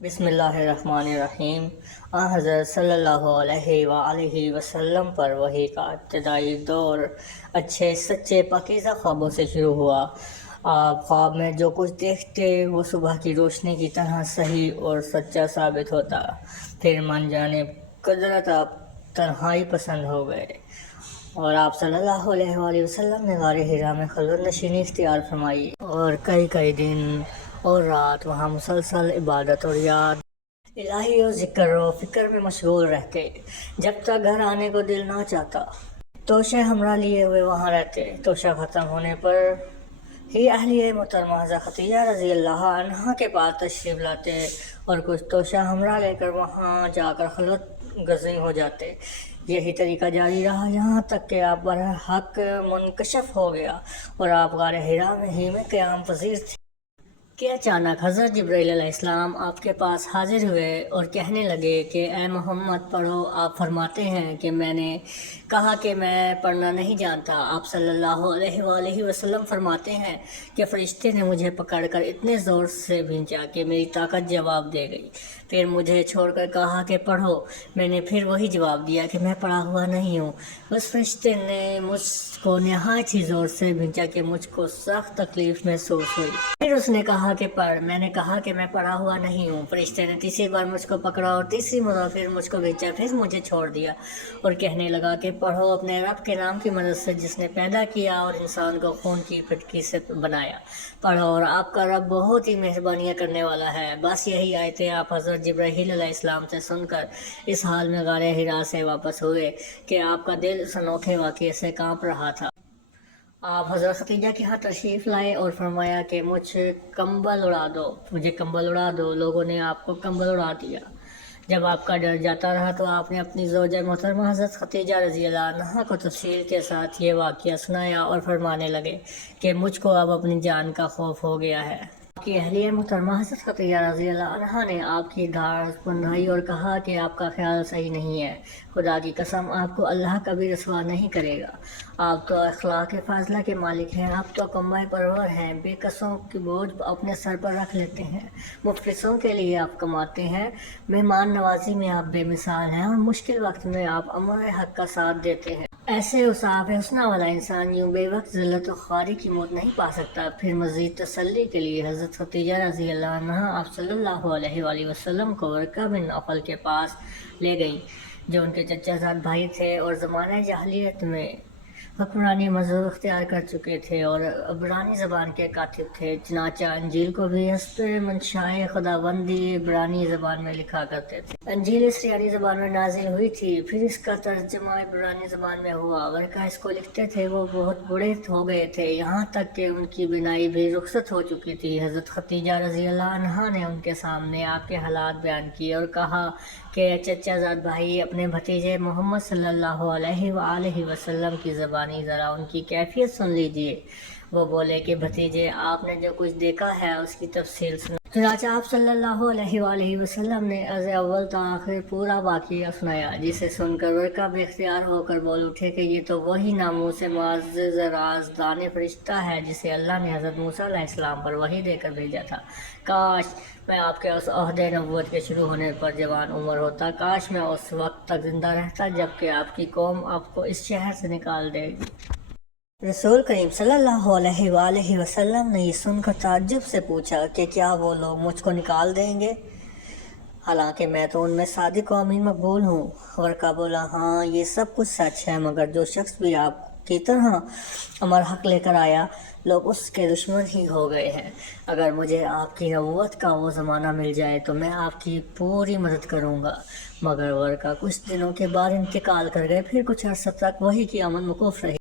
بسم اللہ الرحمن الرحیم۔ حضرت صلی اللہ علیہ وآلہ وسلم پر وحی کا ابتدائی دور اچھے سچے پاکیزہ خوابوں سے شروع ہوا۔ آپ خواب میں جو کچھ دیکھتے وہ صبح کی روشنی کی طرح صحیح اور سچا ثابت ہوتا۔ پھر من جانب قدرت آپ تنہائی پسند ہو گئے اور آپ صلی اللہ علیہ وآلہ وسلم نے غار حرا میں خلوت نشینی اختیار فرمائی اور کئی دن اور رات وہاں مسلسل عبادت اور یاد الہی و ذکر و فکر میں مشغول رہتے، جب تک گھر آنے کو دل نہ چاہتا۔ توشہ ہمراہ لیے ہوئے وہاں رہتے۔ توشہ ختم ہونے پر ہی اہلیہ محترمہ حضرت خدیجہ رضی اللہ عنہا کے پاس تشریف لاتے اور کچھ توشہ ہمراہ لے کر وہاں جا کر خلوت گزین ہو جاتے۔ یہی طریقہ جاری رہا یہاں تک کہ آپ برحق منکشف ہو گیا اور آپ غار حرا میں ہی میں قیام پذیر تھے کہ اچانک حضرت جبرائیل علیہ السلام آپ کے پاس حاضر ہوئے اور کہنے لگے کہ اے محمد پڑھو۔ آپ فرماتے ہیں کہ میں نے کہا کہ میں پڑھنا نہیں جانتا۔ آپ صلی اللہ علیہ وآلہ وسلم فرماتے ہیں کہ فرشتے نے مجھے پکڑ کر اتنے زور سے بھینچا کہ میری طاقت جواب دے گئی، پھر مجھے چھوڑ کر کہا کہ پڑھو۔ میں نے پھر وہی جواب دیا کہ میں پڑھا ہوا نہیں ہوں۔ اس فرشتے نے مجھ کو نہایت ہی زور سے بھینچا کہ مجھ کو سخت تکلیف محسوس ہوئی۔ پھر اس نے کہا کہ پڑھ۔ میں نے کہا کہ میں پڑھا ہوا نہیں ہوں۔ فرشتے نے تیسری بار مجھ کو پکڑا اور تیسری مرتبہ پھر مجھ کو بھینچا، پھر مجھے چھوڑ دیا اور کہنے لگا کہ پڑھو اپنے رب کے نام کی مدد سے جس نے پیدا کیا اور انسان کو خون کی پھٹکی سے بنایا۔ پڑھو اور آپ کا رب بہت ہی مہربانیاں کرنے والا ہے۔ بس یہی آیتیں آپ حضرت جبرائیل علیہ السلام سے سن کر اس حال میں غار حرا سے واپس ہوئے کہ آپ کا دل اس انوکھے واقعے سے کانپ رہا تھا۔ آپ حضرت خدیجہ کے ہاں تشریف لائے اور فرمایا کہ مجھے کمبل اڑا دو۔ لوگوں نے آپ کو کمبل اڑا دیا۔ جب آپ کا ڈر جاتا رہا تو آپ نے اپنی زوجہ محترمہ حضرت خدیجہ رضی اللہ عنہا کو تفصیل کے ساتھ یہ واقعہ سنایا اور فرمانے لگے کہ مجھ کو اب اپنی جان کا خوف ہو گیا ہے۔ آپ کی اہلیہ محترمہ حضرت خدیجہ رضی اللہ عنہا نے آپ کی دھار بندھائی اور کہا کہ آپ کا خیال صحیح نہیں ہے، خدا کی قسم آپ کو اللہ کبھی رسوا نہیں کرے گا۔ آپ تو اخلاق فاضلہ کے مالک ہیں، آپ تو قمہ پرور ہیں، بے کسوں کی بوجھ اپنے سر پر رکھ لیتے ہیں، مفلسوں کے لیے آپ کماتے ہیں، مہمان نوازی میں آپ بے مثال ہیں اور مشکل وقت میں آپ امر حق کا ساتھ دیتے ہیں۔ ایسے اوصاف حسنہ والا انسان یوں بے وقت ذلت و خواری کی موت نہیں پا سکتا۔ پھر مزید تسلی کے لیے حضرت خدیجہ رضی اللہ عنہا آپ صلی اللہ علیہ وآلہ وسلم کو ورقہ بن نوفل کے پاس لے گئیں جو ان کے چچا زاد بھائی تھے اور زمانہ جاہلیت میں حکمرانی مذہب اختیار کر چکے تھے اور عبرانی زبان کے کاتب تھے۔ چنانچہ انجیل کو بھی حسب منشائے خداوندی عبرانی زبان میں لکھا کرتے تھے۔ انجیل سریانی زبان میں نازل ہوئی تھی، پھر اس کا ترجمہ عبرانی زبان میں ہوا۔ ورقہ اس کو لکھتے تھے وہ بہت بوڑھے ہو گئے تھے، یہاں تک کہ ان کی بینائی بھی رخصت ہو چکی تھی۔ حضرت خدیجہ رضی اللہ عنہا نے ان کے سامنے آپ کے حالات بیان کیے اور کہا کہ چچا زاد بھائی، اپنے بھتیجے محمد صلی اللہ علیہ وآلہ وسلم کی زبانی ذرا ان کی کیفیت سن لیجئے۔ وہ بولے کہ بھتیجے، آپ نے جو کچھ دیکھا ہے اس کی تفصیل سنا۔ چنانچہ آپ صلی اللہ علیہ وآلہ وسلم نے از اول تا آخر پورا واقعہ سنایا، جسے سن کر ورقہ بے اختیار ہو کر بول اٹھے کہ یہ تو وہی ناموس معزز رازدان فرشتہ ہے جسے اللہ نے حضرت موسیٰ علیہ السلام پر وحی دے کر بھیجا تھا۔ کاش میں آپ کے اس عہد نبوت کے شروع ہونے پر جوان عمر ہوتا، کاش میں اس وقت تک زندہ رہتا جب کہ آپ کی قوم آپ کو اس شہر سے نکال دے گی۔ رسول کریم صلی اللہ علیہ وآلہ وسلم نے یہ سن کر تعجب سے پوچھا کہ کیا وہ لوگ مجھ کو نکال دیں گے، حالانکہ میں تو ان میں صادق و امین مقبول ہوں؟ ورقہ بولا، ہاں یہ سب کچھ سچ ہے، مگر جو شخص بھی آپ کی طرح امر حق لے کر آیا، لوگ اس کے دشمن ہی ہو گئے ہیں۔ اگر مجھے آپ کی نبوت کا وہ زمانہ مل جائے تو میں آپ کی پوری مدد کروں گا۔ مگر ورقہ کچھ دنوں کے بعد انتقال کر گئے، پھر کچھ عرصہ تک وحی کی آمد موقوف رہی۔